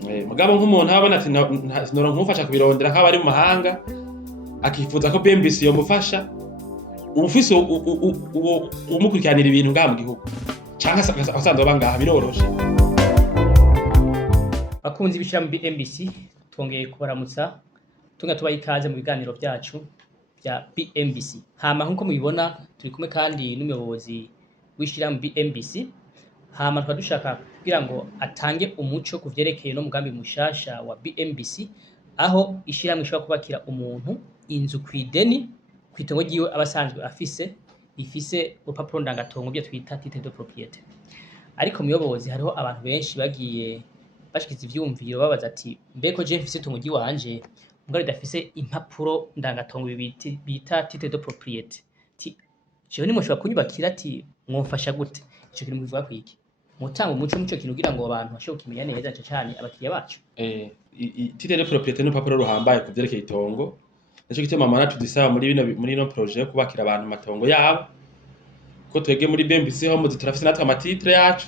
Mugabo nk'umuntu ababona ati noronka umufasha kubirondera nk'aba ari mu mahanga akifuza ko BMBC yomufasha ufise umukurikiranira ibintu ngaha mu gihugu canke asanzwe aba ngaha biroroshe. Bakunzi b'ishirahamwe BMBC twongeye kubaramutsa tubaha ikaze mu biganiro vyacu vya BMBC. Hama nkuko mubibona turi kumwe kandi n'umuyobozi w'ishirahamwe BMBC. Hama tukaba dushaka kugira ngo atange umuco ku vyerekeye no mugambi mushasha wa BMBC, aho ishirahamwe ishobora kubakira umuntu inzu kw'ideni kw'itongo ryiwe abasanzwe afise rifise urupapuro ndangatongo byo twita titre de propriété. Ariko muyobozi hariho abantu benshi bagiye bashikiza ivyumviro babaza ati mbeko je mfise itongo ryiwanje mugabo ridafise impapuro ndangatongo bita titre de propriété. Jewe nimushobora kunyubakira ati mwomfasha gute? Ico kintu mubivuga kwiki? Mutanga umuco muco kintu kugira ngo abantu bashobore kumenya neza cyane abakiriya bacu. Titre de propriété n'urupapuro ruhambaye ku vyerekeye itongo. Nico gituma mama tudisaba muri no projet yo kubakira abantu matongo yabo. Ko twege muri BMBC ho muzi turafise natwe amatitre yacu.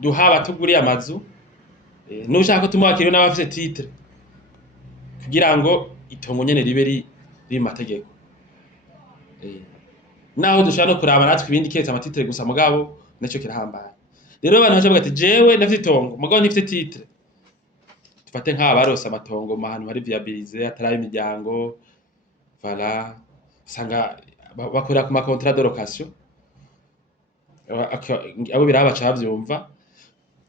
Duhaba tuguriye amazu. Nushaka ko tumwakira n'abafise titre kugira ngo itongo nyene ribe riri mategeko. Naho dushaka no kuraba natwe ibindi ketse amatitre gusa mugabo naco kirahambaye. Rero abantu baje bagati jewe ndafite itongo mugabo ntifite titre. Tufate nk'abarose amatongo mahantu hari viabiliser ataraye imiryango voilà sanga bakorera ku ma contrat de location abo birabaca bavyumva.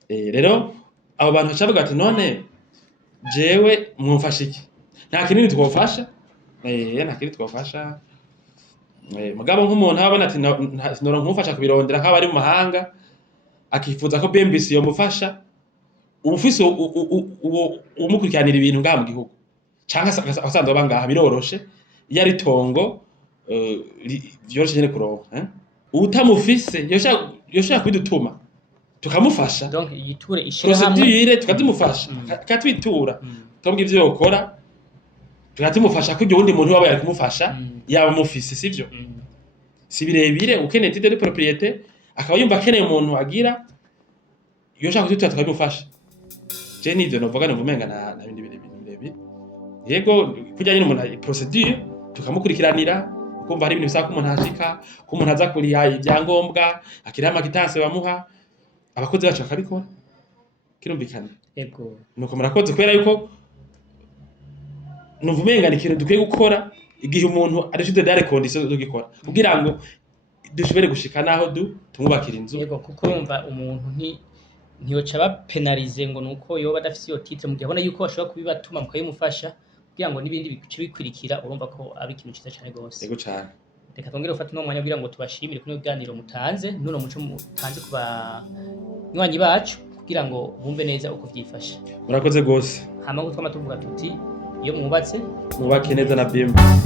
Rero abo bantu baca bagati none jewe mwumfasha iki? Nta kinini twofasha nta kinini twofasha mugabo nk'umuntu ababona ati noronka umufasha kubirondera nk'aba ari mu mahanga akifuza ko BMBC yomufasha ufise umukurikiranira ibintu ngaha mu gihugu canke asanzwe aba ngaha biroroshe iyo ari itongo vyoroshe nyene kuronka. Utamufise yoshaka kwidutuma tukamufasha Donc yiture ishirahamwe procedure tukazimufasha katwitura tukamubwira ivyo yokora tukatimufasha ko uwundi muntu waba yari kumufasha yaba mufise sivyo. Si birebire ukeneye titre de propriété akaba yumva akeneye umuntu agira yoshaka kwitura tukamufasha. Je nivyo novuga umenga na bindi birebire. Yego kujya nyine umuntu procedure tukamukurikiranira ukumva hari ibintu bisaba ko umuntu ashika ko umuntu aza kuriha ibyangombwa akiriha amagitanse bamuha abakozi bacu bakabikora kirumvikana. Yego Nuko murakoze kubera yuko numva umenga ni ikintu dukwiye gukora igihe umuntu adafite dare condition zo gukora kugira ngo dushobore gushika naho tumwubakira inzu. Yego kuko urumva umuntu ntiyoca ba penalize ngo nuko yoba adafise iyo titre mu gihe abona yuko bashobora kubibatuma mukayimufasha kugira ngo nibindi bice bikurikira urumva ko ari ikintu ciza cyane gose. Yego cyane. Reka twongere ufate no mwanya kugira ngo tubashimire kuno biganiro mutanze nuno muco mutanze kuba nywanyi bacu kugira ngo bumve neza uko vyifashe. Murakoze gose. Hama gutwa tuvuga tuti iyo mwubatse mubake neza na BMBC.